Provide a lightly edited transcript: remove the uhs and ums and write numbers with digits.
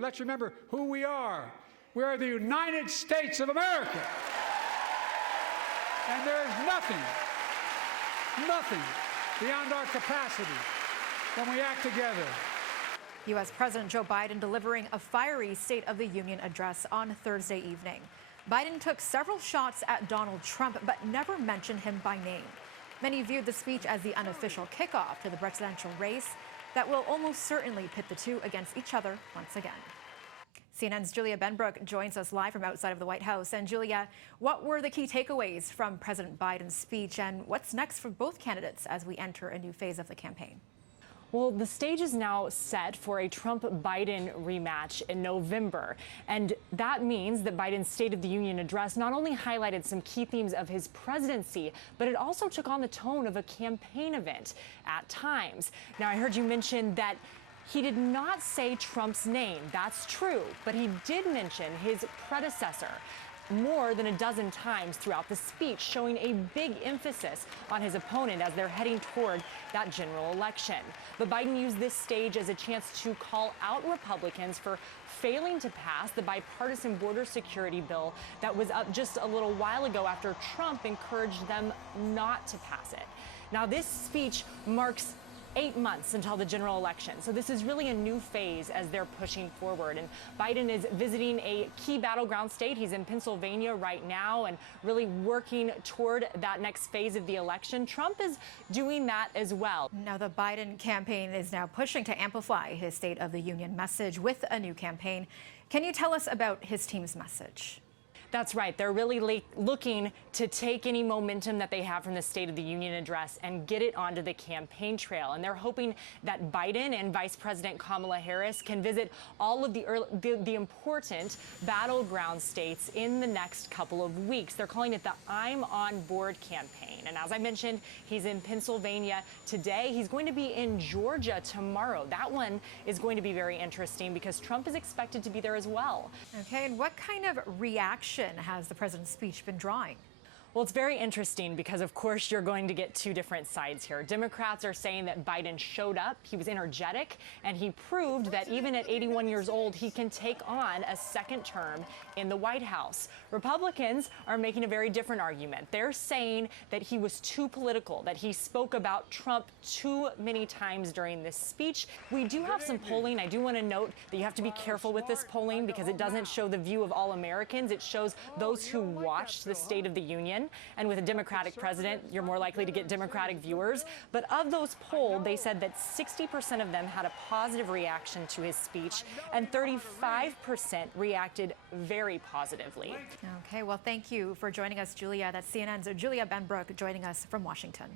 Let's remember who we are. We are the United States of America. And there is nothing beyond our capacity when we act together. U.S. President Joe Biden delivering a fiery State of the Union address on Thursday evening. Biden took several shots at Donald Trump, but never mentioned him by name. Many viewed the speech as the unofficial kickoff to the presidential race that will almost certainly pit the two against each other once again. CNN's Julia Benbrook joins us live from outside of the White House. And Julia, what were the key takeaways from President Biden's speech, and what's next for both candidates as we enter a new phase of the campaign? Well, the stage is now set for a Trump-Biden rematch in November. And that means that Biden's State of the Union address not only highlighted some key themes of his presidency, but it also took on the tone of a campaign event at times. Now, I heard you mention that he did not say Trump's name. That's true. But he did mention his predecessor more than a dozen times throughout the speech, showing a big emphasis on his opponent as they're heading toward that general election. But Biden used this stage as a chance to call out Republicans for failing to pass the bipartisan border security bill that was up just a little while ago after Trump encouraged them not to pass it. Now, this speech marks 8 months until the general election. So this is really a new phase as they're pushing forward. And Biden is visiting a key battleground state. He's in Pennsylvania right now and really working toward that next phase of the election. Trump is doing that as well. Now, the Biden campaign is now pushing to amplify his State of the Union message with a new campaign. Can you tell us about his team's message? That's right. They're really looking to take any momentum that they have from the State of the Union address and get it onto the campaign trail. And they're hoping that Biden and Vice President Kamala Harris can visit all of the important battleground states in the next couple of weeks. They're calling it the I'm on Board campaign. And as I mentioned, he's in Pennsylvania today. He's going to be in Georgia tomorrow. That one is going to be very interesting because Trump is expected to be there as well. Okay, and what kind of reaction has the president's speech been drawing? Well, it's very interesting because, of course, you're going to get two different sides here. Democrats are saying that Biden showed up, he was energetic, and he proved that even at 81 years old, he can take on a second term in the White House. Republicans are making a very different argument. They're saying that he was too political, that he spoke about Trump too many times during this speech. We do have some polling. I do want to note that you have to be careful with this polling because it doesn't show the view of all Americans. It shows those who watched the State of the Union. And with a Democratic president, you're more likely to get Democratic viewers. But of those polled, they said that 60% of them had a positive reaction to his speech, and 35% reacted very positively. Okay, well, thank you for joining us, Julia. That's CNN's Julia Benbrook joining us from Washington.